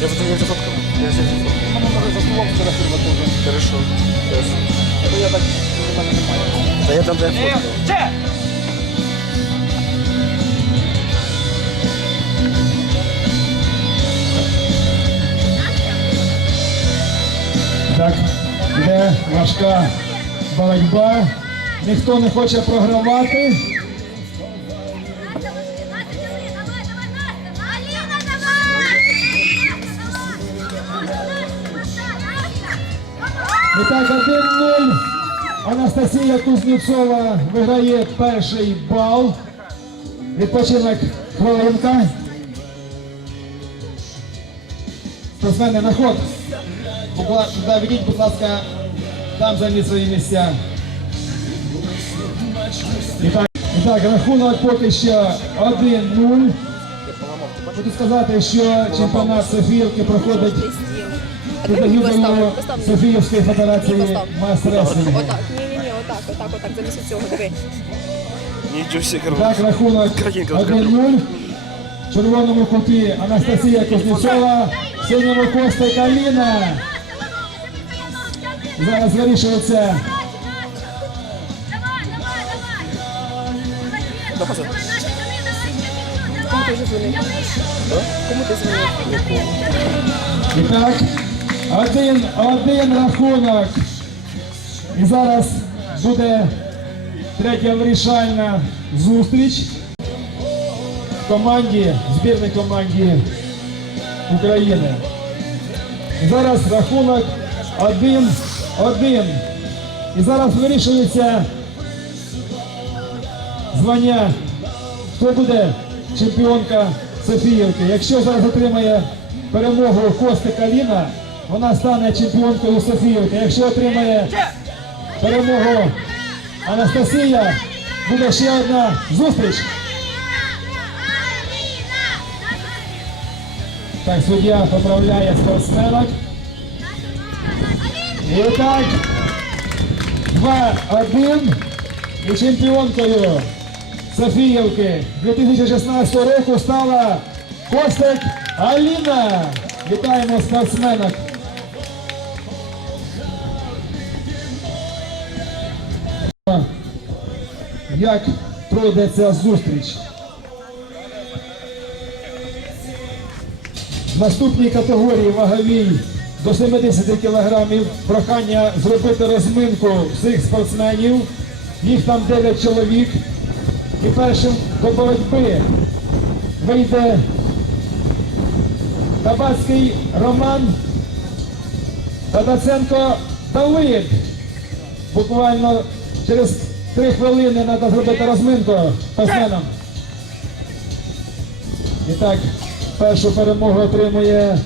Я фото- я зафоткал. Я себе зафоткал. Ну, може, заснував фотографувати теж. Хорошо. Сейчас. То я так, у мене немає. Та я там, де фоткав. Так, йде важка боротьба. Ніхто не хоче програвати. І так, 1-0. Анастасія Кузнєцова виграє перший бал. Відпочинок хвилинка. Спортсмени на ход. Ведіть, будь ласка, там займіть свої місця. І так, і так, рахунок поки що 1-0. Хочу сказати, що чемпіонат Софіївки проходить Постав. Софіївської федерації майстер-реслінгу. Отак, ні-ні-ні, отак, отак, отак, замість цього, диви. Нічого себе. Так, рахунок Картинка 1-0. В червоному куті Анастасія Кузнєцова, в синьому Костик Аліна. Зараз вирішується Кому ти вже дзвонив? Кому ти дзвонив? І так, один, один рахунок. І зараз буде третя вирішальна зустріч в команді, збірній команді України. І зараз рахунок 1-1. І зараз вирішується звання, хто буде чемпіонка Софіївки. Якщо зараз отримає перемогу Костика Ліна, вона стане чемпіонкою Софіївки. Якщо отримає перемогу Анастасія, буде ще одна зустріч. Так, суддя поправляє спортсменок. І так, 2-1. І чемпіонкою Софіївки 2016 року стала Костик Аліна. Вітаємо спортсменок. Як пройде ця зустріч? В наступній категорії ваговій до 70 кілограмів прохання зробити розминку всіх спортсменів. Їх там 9 чоловік. І першим до боротьби вийде Табацький Роман та Даценко Давид. Буквально через три хвилини треба зробити розминку спортсменам. І так, першу перемогу отримує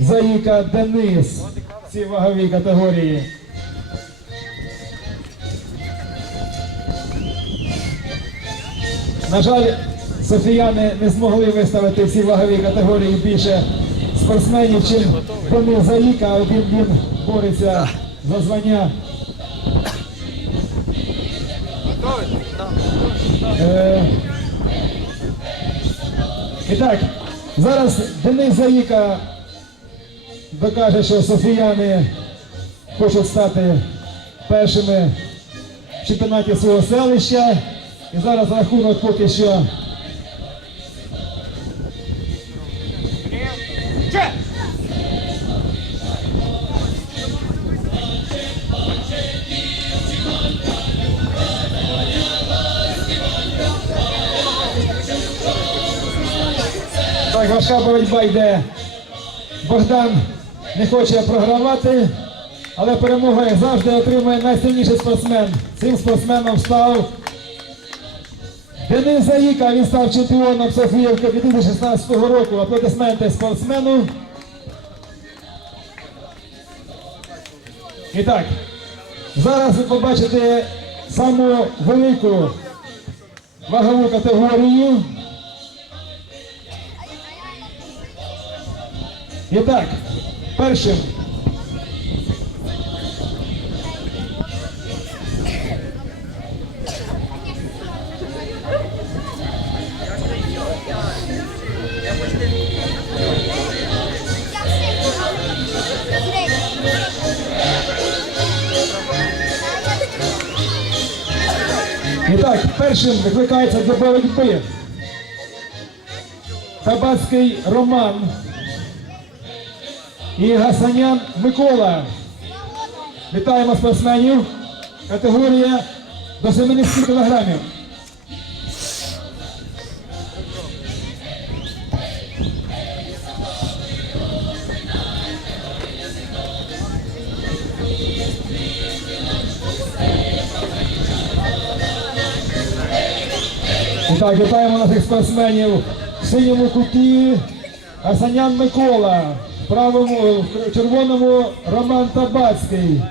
Заїка Денис в цій ваговій категорії. На жаль, софіяни не змогли виставити всі вагові категорії більше спортсменів, чим Денис Заїка, а один він бореться за звання. І так, зараз Денис Заїка докаже, що софіяни хочуть стати першими в чемпіонаті свого селища. І зараз рахунок поки що. Важка боротьба йде. Богдан не хоче програвати, але перемогу як завжди отримує найсильніший спортсмен. Цим спортсменом став Денис Заїка, він став чемпіоном Софіївки 2016 року. Аплодисменти спортсмену. І так, зараз ви побачите саму велику вагову категорію. І так, першим. І так, першим викликається до боротьби табацький роман і Гасанян Микола. Вітаємо спортсменів. Категорія до 70 кілограмів. І так, вітаємо наших спортсменів в синьому куті Асанян Микола, правому, червоному Роман Табацький.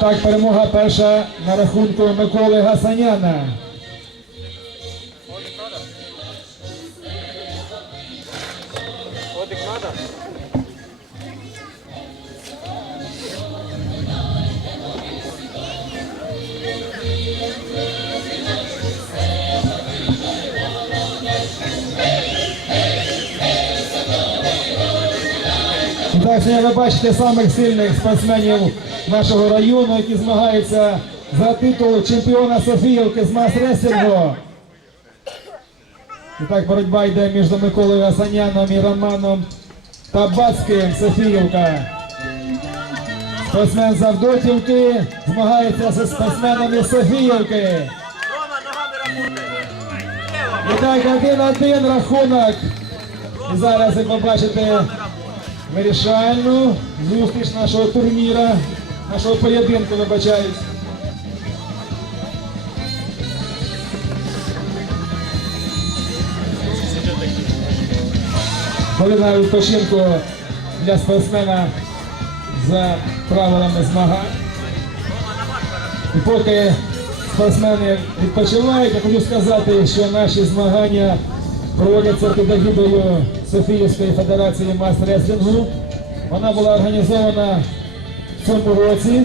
Так, перемога перша на рахунку Миколи Гасаняна. Так, ви бачите самих сильних спортсменів нашого району, які змагаються за титул чемпіона Софіївки з мас-ресінгу. І так боротьба йде між Миколою Асаняном і Романом Табацьким Софіївка. Спортсмен з Авдотівки змагається зі спортсменом із Софіївки. І так, один-один рахунок. Зараз, ви бачите, вирішальну зустріч нашого турніра, нашого поєдинку, вибачаюсь. Хвилина відпочинку для спортсмена за правилами змагань. І поки спортсмени відпочивають, я хочу сказати, що наші змагання проводяться під егідою Софіївської федерації мас-реслінгу. Вона була організована в цьому році.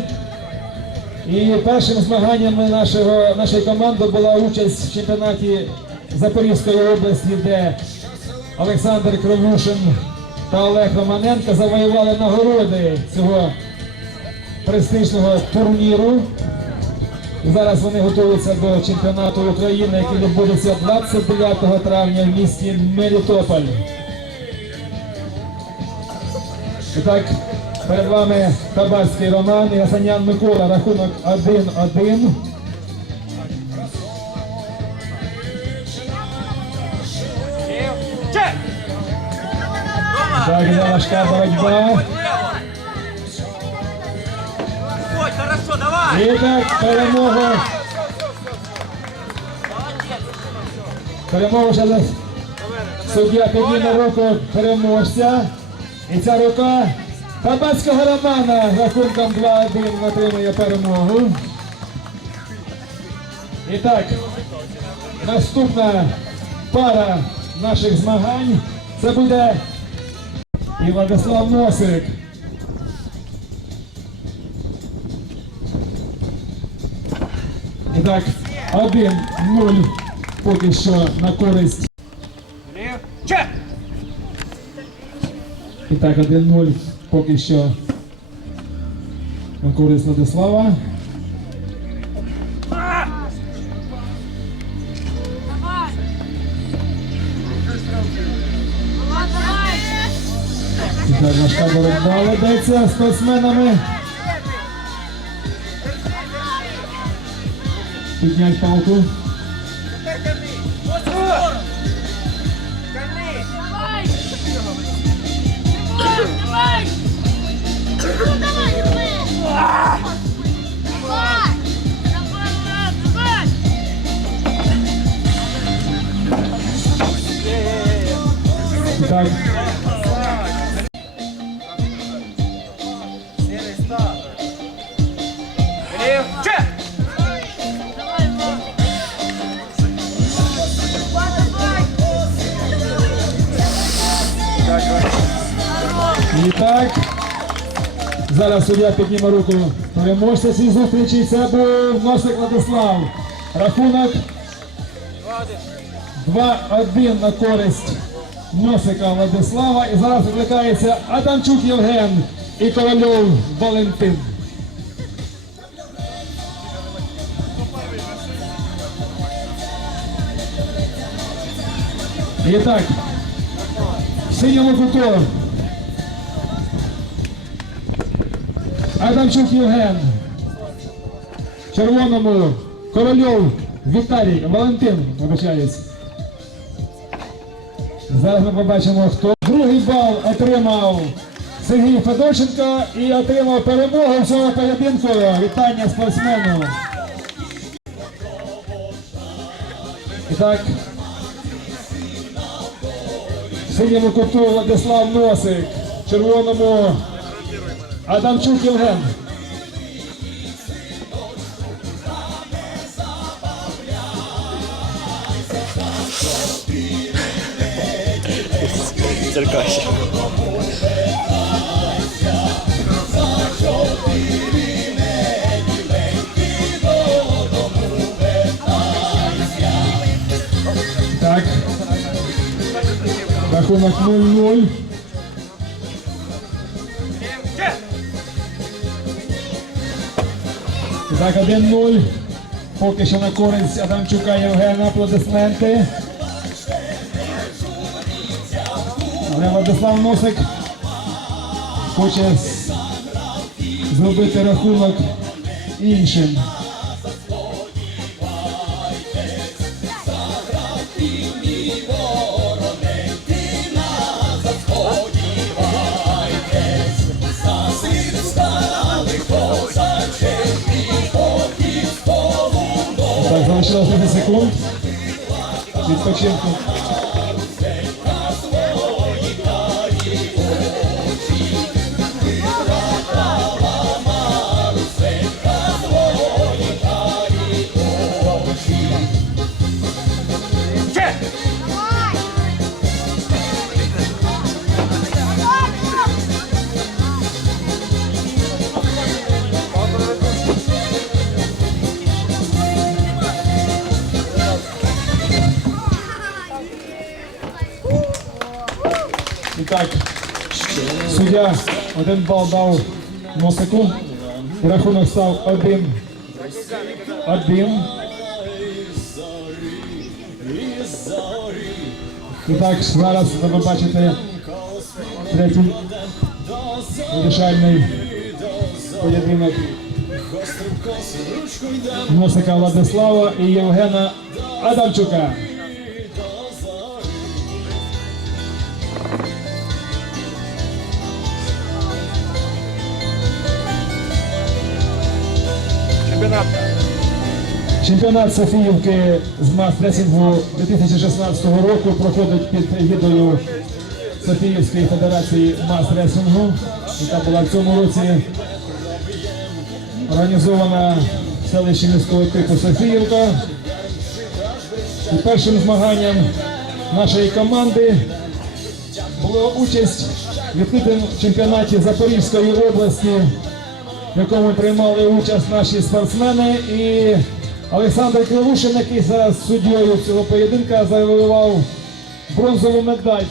І першим змаганням нашого, нашої команди була участь в чемпіонаті Запорізької області, де Олександр Кривушин та Олег Романенко завоювали нагороди цього престижного турніру. І зараз вони готуються до чемпіонату України, який відбудеться 29 травня в місті Мелітополь. І так, перед вами Табарський Роман і Гасанян Микола. Рахунок 1-1. Так, іде важка боротьба. І так, перемога. Перемога зараз суддя підніме руку переможця. І ця рука Табацького Романа рахунком 2-1 отримує перемогу. І так, наступна пара наших змагань це буде і Владислав Носик. І так, 1-0 поки що на користь. І так, 1-0 поки що на користь Владислава. І так, важка боротьба ведеться спортсменами. Піднять палку. І так, Чек! Давай, давай! І так, зараз суддя підніме руку переможця цієї зустрічі. Це був Носик Владислав. Рахунок 2-1 на користь Носика Владислава. І зараз викликається Адамчук Євген і Ковальов Валентин. І так, в синьому куту Адамчук Євген. Червоному Корольов Віталій Валентин, вибачаюсь. Зараз ми побачимо, хто. Другий бал отримав Сергій Федорченко і отримав перемогу в цьому поєдинку. Вітання спортсмену. І так, синьому куту Владислав Носик, червоному Адамчук Євген. Церкач. Так. Рахунок 0-0. Че! І Так, 1-0. Поки що на користь Адамчука Євгена. Аплодисменти. Але Владислав Носик хоче зробити рахунок іншим. Так, залишилось 10 секунд. Відпочинку. Суддя один бал дав носику. Рахунок став один. Один. І так, зараз ви бачите третій вирішальний поєдинок Носика Владислава і Євгена Адамчука. Чемпіонат. Чемпіонат Софіївки з мас-ресінгу 2016 року проходить під егідою Софіївської федерації мас-ресінгу, яка була в цьому році організована в селищі міського типу Софіївка. І першим змаганням нашої команди була участь в відкритому чемпіонаті Запорізької області в якому приймали участь наші спортсмени. І Олександр Кривушин, який зараз суддєю цього поєдинка, завоював бронзову медаль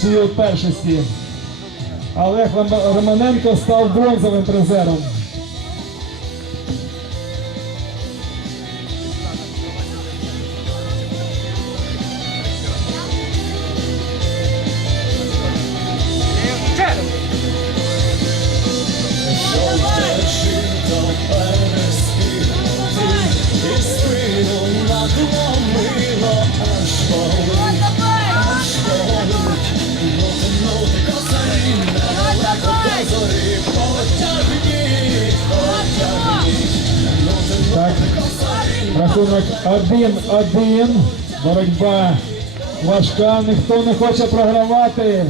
цієї, першості. Олег Романенко став бронзовим призером. Так, рахунок 1-1. Боротьба важка, ніхто не хоче програвати.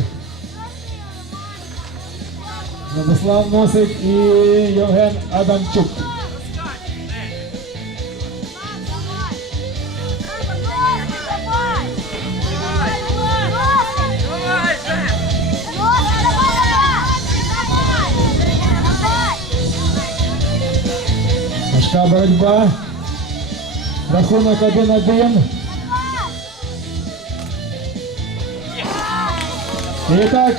Владислав Носик і Євген Адамчук. Важка боротьба. Рахунок 1-1. І так,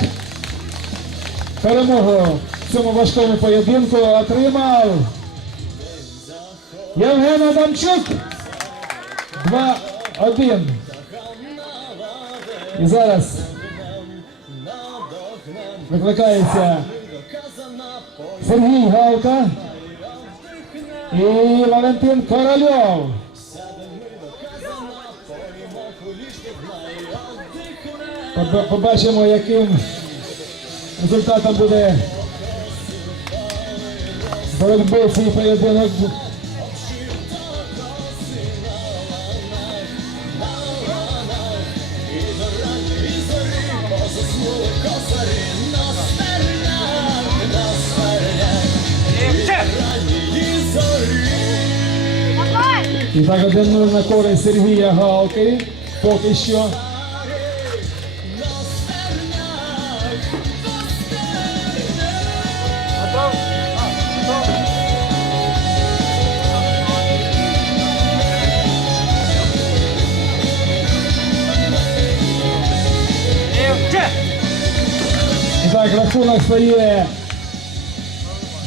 перемогу в цьому важкому поєдинку отримав Євген Адамчук. 2-1. І зараз викликається Сергій Галка і Валентин Корольов. Побачимо, яким результатом буде боротьби цей поєдинок. І так 1-0 на користь Сергія Галки. Поки що. І так, рахунок стає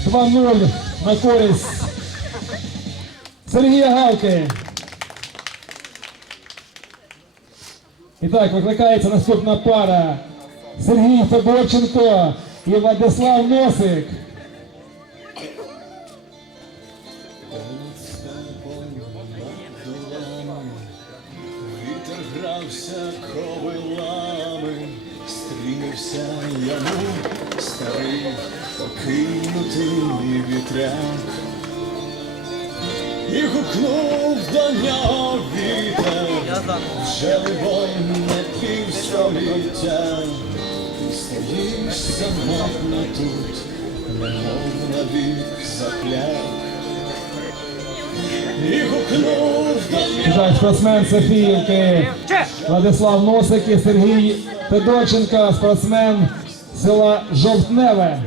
2-0 на користь Сергія Галки. І так, викликається наступна пара. Сергій Федорченко і Владислав Носик. Вітер грався ковилами, стрінився йому старий покинутий вітряк. І гукнув до нього вітер, вже ливой не півстоліття. Ти стоїш самотно тут, немов навік закляк. І гукнув до спортсмен Софіївки Владислав Носик і Сергій Федорченко, спортсмен села Жовтневе.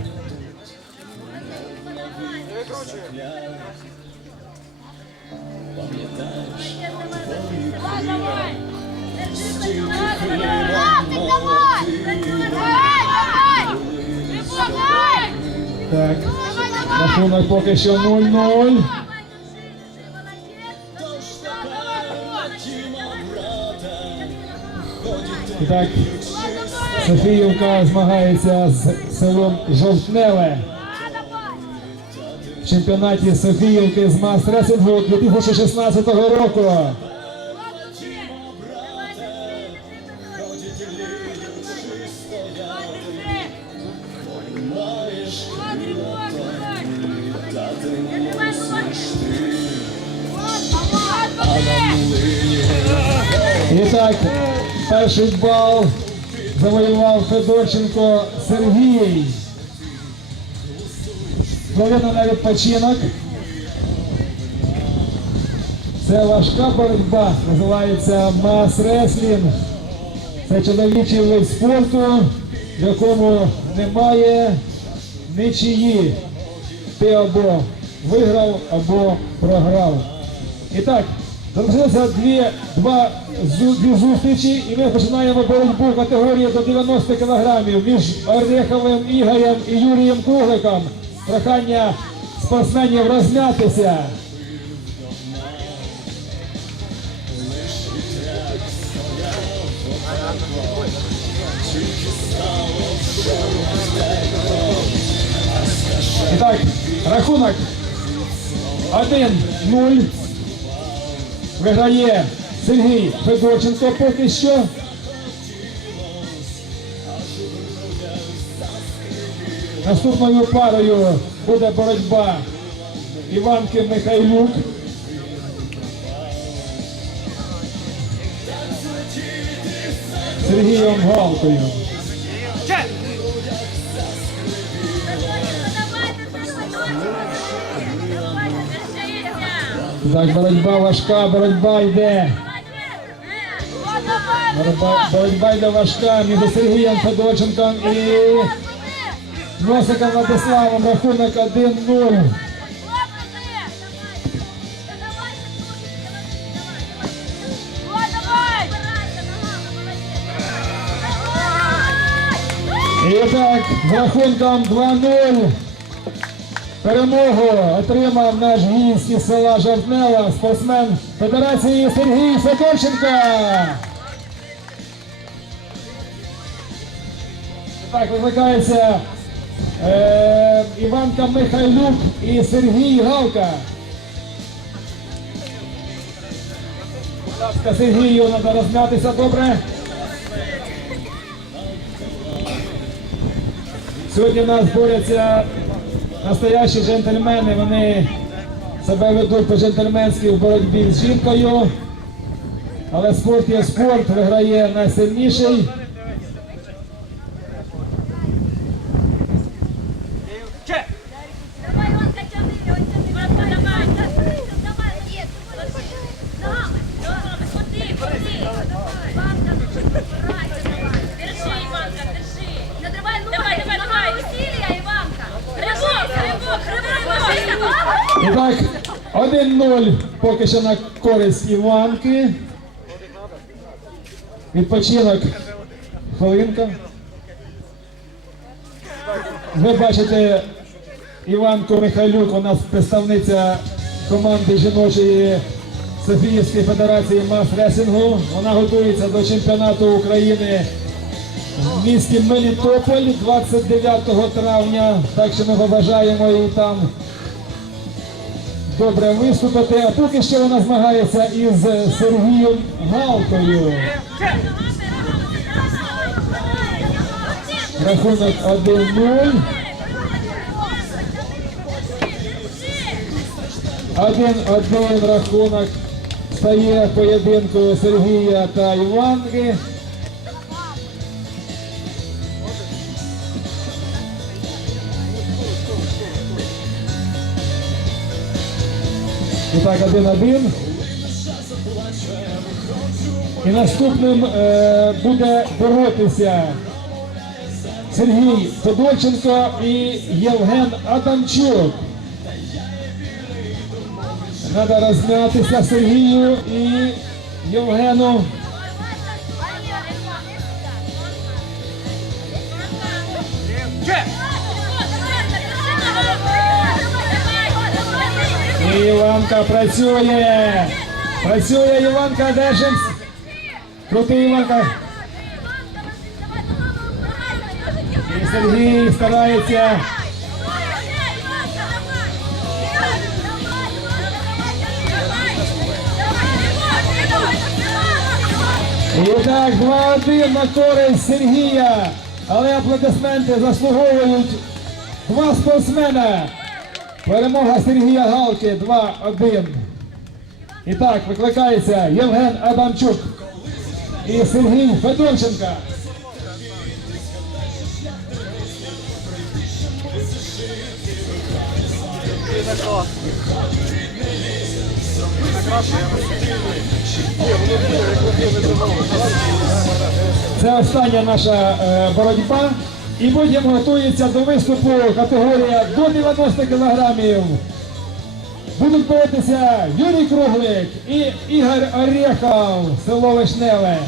Так, рахунок поки що 0-0. І так, Софіївка змагається з селом Жовтневе. В чемпіонаті Софіївки з мас-ресингу 2016 року. Перший бал завоював Федорченко Сергій. Хвилина на відпочинок. Це важка боротьба, називається мас-реслінг. Це чоловічий вид спорту, в якому немає нічиї. Ти або виграв, або програв. І так, залишилося дві, два, дві зустрічі, і ми починаємо боротьбу категорії до 90 кілограмів між Ореховим Ігорем і Юрієм Кругликом. Прохання спортсменів розм'ятися. І так, рахунок 1-0. Виграє Сергій Федорченко поки що. Наступною парою буде боротьба Іванки Михайлюк. Сергієм Галкою. Так, боротьба важка, боротьба йде. Боротьба, боротьба йде важка між Сергієм Федорченком і Носиком Владиславом. Рахунок 1-0. І так, з рахунком 2-0 перемогу отримав наш гість із села Жовтнева, спортсмен Федерації Сергій Федорченко. Так, викликається е, Іванка Михайлюк і Сергій Галка. Будь ласка, Сергію, треба розм'ятися добре. Сьогодні у нас борються настоящі джентльмени. Вони себе ведуть по-джентльменськи в боротьбі з жінкою. Але спорт є спорт, виграє найсильніший. Чек! 3-0 поки що на користь Іванки. Відпочинок. Хвилинка. Ви бачите Іванку Михайлюк, у нас представниця команди жіночої Софіївської федерації мас-ресінгу. Вона готується до чемпіонату України в місті Мелітополь 29 травня. Так що ми побажаємо їй там добре виступити. А поки що вона змагається із Сергієм Галкою. Рахунок 1-0. 1-1 рахунок стає поєдинку Сергія та Іванки. І так, один-один. І наступним е, буде боротися Сергій Федорченко і Євген Адамчук. Треба розм'ятися Сергію і Євгену. Чек! Іванка працює. Працює Іванка, держим. Крути Іванка. І Сергій старається. І так, 2-1 на користь Сергія. Але аплодисменти заслуговують два спортсмена. Перемога Сергія Галки 2-1. І так, викликається Євген Адамчук і Сергій Федорченко. Це остання наша е, боротьба. І потім готується до виступу категорія до 90 кілограмів. Будуть боротися Юрій Круглик і Ігор Орєхов, село Вишневе.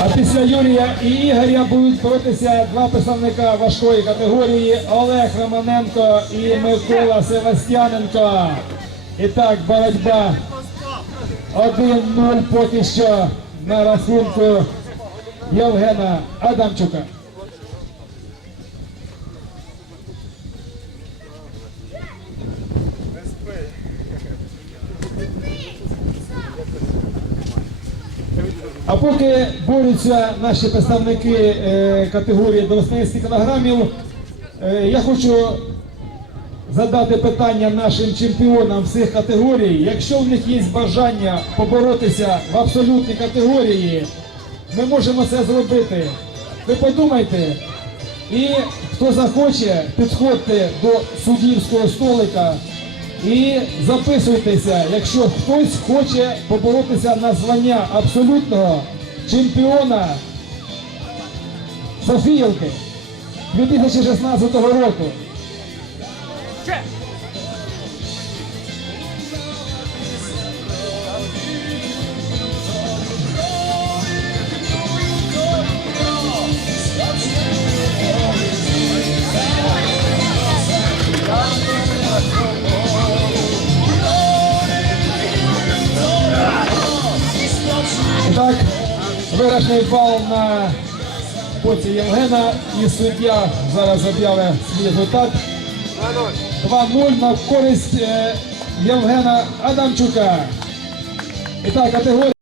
А після Юрія і Ігоря будуть боротися два представника важкої категорії Олег Романенко і Микола Севастяненко. І так, боротьба 1-0 поки що на рахунку Євгена Адамчука. Поки борються наші представники е, категорії до 80 кілограмів, я хочу задати питання нашим чемпіонам всіх категорій. Якщо в них є бажання поборотися в абсолютній категорії, ми можемо це зробити. Ви подумайте, і хто захоче, підходьте до суддівського столика і записуйтеся, якщо хтось хоче поборотися на звання абсолютного чемпіона Софіївки 2016 року. Бал на боці Євгена і суддя зараз об'явить свій результат. 2-0 на користь е, Євгена Адамчука. І так, категорія.